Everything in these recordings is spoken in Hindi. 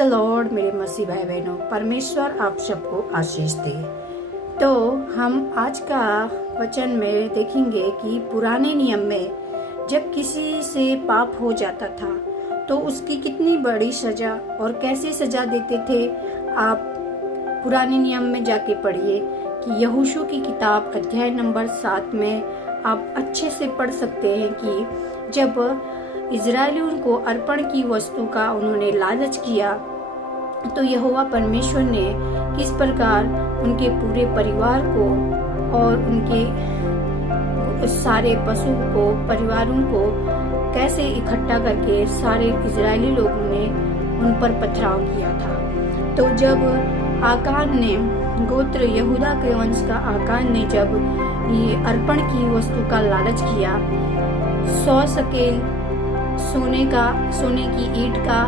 द लॉर्ड मेरे मसीह भाई बहनों, परमेश्वर आप सबको आशीष दे। तो हम आज का वचन में देखेंगे कि पुराने नियम में जब किसी से पाप हो जाता था तो उसकी कितनी बड़ी सजा और कैसे सजा देते थे। आप पुराने नियम में जाके पढ़िए कि यहोशू की किताब अध्याय नंबर 7 में आप अच्छे से पढ़ सकते हैं कि जब इजरायलियों को अर्पण की वस्तु का उन्होंने लालच किया तो यहोवा परमेश्वर ने किस प्रकार उनके पूरे परिवार को और उनके सारे पशु को परिवारों को कैसे इकट्ठा करके सारे इजरायली लोगों ने उन पर पथराव किया था। तो जब आकान ने गोत्र यहूदा के वंश का आकान ने जब ये अर्पण की वस्तु का लालच किया, 100 शकेल सोने की ईंट का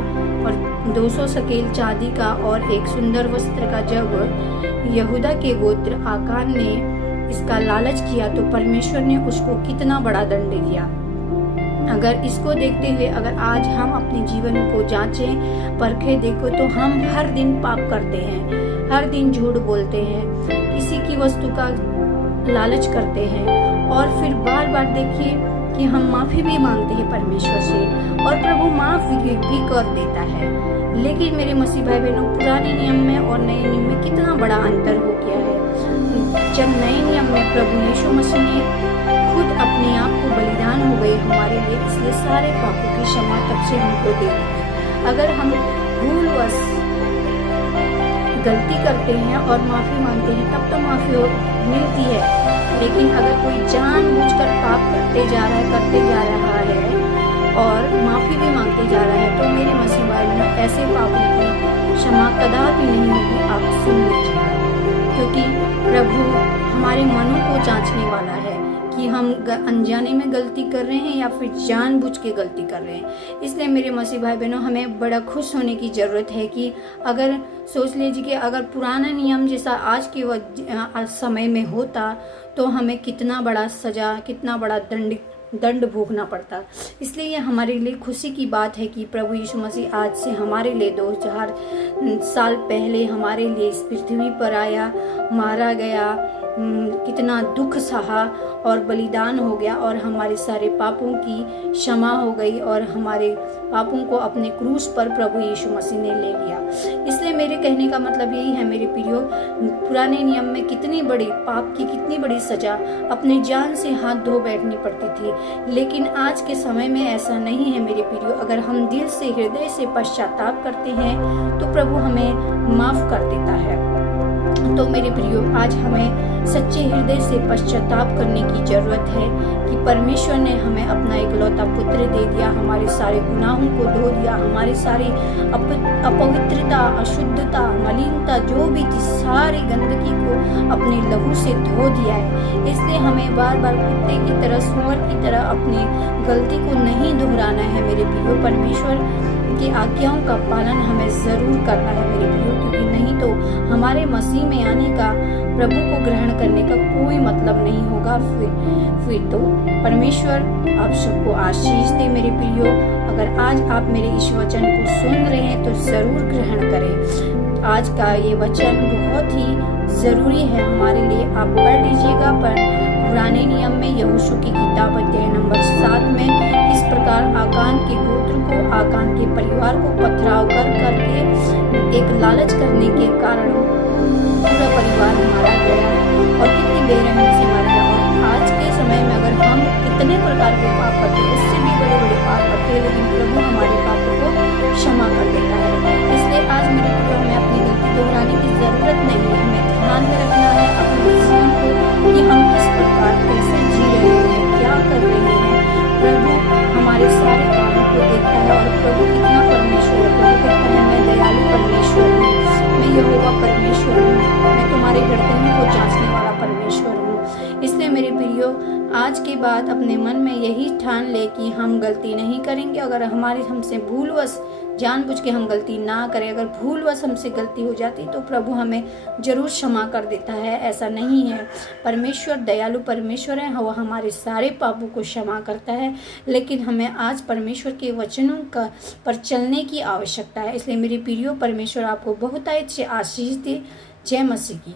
और 200 शकेल चांदी का और एक सुंदर वस्त्र का जब यहूदा के गोत्र आकान ने इसका लालच किया तो परमेश्वर ने उसको कितना बड़ा दंड दिया। अगर इसको देखते हुए अगर आज हम अपने जीवन को जांचें परखें देखो तो हम हर दिन पाप करते हैं, हर दिन झूठ बोलते हैं, किसी की वस्तु का लालच करते हैं और फिर बार बार देखिए कि हम माफी भी मांगते हैं परमेश्वर से और प्रभु माफ भी कर देता है। लेकिन मेरे मसीह भाई बहनों, पुराने नियम में और नए नियम में कितना बड़ा अंतर हो गया है। जब नए नियम में प्रभु यीशु मसीह ने खुद अपने आप को बलिदान हो गए हमारे लिए, इसलिए सारे पापों की क्षमा तब से हमको दे दी। अगर हम भूलवश गलती करते हैं और माफी मांगते हैं तब तो माफी मिलती है, लेकिन अगर कोई जानबूझकर पाप करते जा रहा है और माफी भी मांगते जा रहा है तो मेरे मसीह भाई बहनों, ऐसे पापों की क्षमा कदापि नहीं होगी। आप सुन लीजिएगा, क्योंकि प्रभु हमारे मनों को जांचने वाला है कि हम अनजाने में गलती कर रहे हैं या फिर जानबूझ के गलती कर रहे हैं। इसलिए मेरे मसीह भाई बहनों, हमें बड़ा खुश होने की जरूरत है कि अगर सोच लीजिए कि अगर पुराना नियम जैसा आज के समय में होता तो हमें कितना बड़ा सजा, कितना बड़ा दंड भोगना पड़ता। इसलिए ये हमारे लिए खुशी की बात है कि प्रभु यीशु मसीह आज से हमारे लिए 2000 साल पहले हमारे लिए इस पृथ्वी पर आया, मारा गया, कितना दुख सहा और बलिदान हो गया और हमारे सारे पापों की क्षमा हो गई और हमारे पापों को अपने क्रूस पर प्रभु यीशु मसीह ने ले लिया। इसलिए मेरे कहने का मतलब यही है मेरे प्रियो, पुराने नियम में कितनी बड़ी पाप की कितनी बड़ी सजा अपने जान से हाथ धो बैठनी पड़ती थी, लेकिन आज के समय में ऐसा नहीं है मेरे प्रियो। अगर हम दिल से हृदय से पश्चाताप करते हैं तो प्रभु हमें माफ कर देता है। तो मेरे प्रियो, आज हमें सच्चे हृदय से पश्चाताप करने की जरूरत है कि परमेश्वर ने हमें अपना इकलौता पुत्र दे दिया, हमारे सारे गुनाहों को धो दिया, हमारी सारी अपवित्रता, अशुद्धता, मलिनता जो भी थी सारी गंदगी को अपने लहू से धो दिया है। इसलिए हमें बार बार कुत्ते की तरह, सूअर की तरह अपनी गलती को नहीं दोहराना है मेरे प्रियो। परमेश्वर की आज्ञाओं का पालन हमें जरूर करना है मेरे प्रियो, क्योंकि नहीं तो हमारे मसीह में आने का, प्रभु को ग्रहण करने का कोई मतलब नहीं होगा। फिर तो परमेश्वर आप सबको आशीष दे मेरे प्रियो। अगर आज आप मेरे इस वचन को सुन रहे हैं तो जरूर ग्रहण करें। आज का ये वचन बहुत ही जरूरी है हमारे लिए। आप पढ़ लीजिएगा। पर पुराने नियम में यहोशू की किताब अध्याय नंबर 7 में किस प्रकार आकान के गोत्र को, आकान के परिवार को पथराव करके एक लालच करने के कारण पूरा परिवार मारा गया और कितनी बेरहमी से मारा गया। और आज के समय में अगर हम कितने प्रकार के पाप करते हैं, उससे भी बड़े बड़े पाप करते हैं, लेकिन प्रभु हमारे पापों को क्षमा कर देता है। इसलिए आज मेरे प्रियो, हमें अपनी गलती दोहराने की जरूरत नहीं है। हमें ध्यान में रखना है अपने जीवन को कि हम किस प्रकार कैसे जी रहे हैं, क्या कर रहे हैं। प्रभु हमारे सारे कामों को देखता है और प्रभु कितना परमेश्वर है। प्रभु कहता है, मैं दयालु परमेश्वर हूँ, मैं यहोवा परमेश्वर हूँ, मैं तुम्हारे हृदयों को जांचने वाला परमेश्वर हूँ। इसलिए मेरे प्रियो, आज के बाद अपने मन में यही ठान ले कि हम गलती नहीं करेंगे। अगर हमसे भूलवश जानबूझ के हम गलती ना करें। अगर भूलवश हमसे गलती हो जाती तो प्रभु हमें जरूर क्षमा कर देता है, ऐसा नहीं है। परमेश्वर दयालु परमेश्वर है, वह हमारे सारे पापों को क्षमा करता है, लेकिन हमें आज परमेश्वर के वचनों का पर चलने की आवश्यकता है। इसलिए मेरे प्रियो, परमेश्वर आपको बहुत अच्छे आशीष दे। जय मसीह की।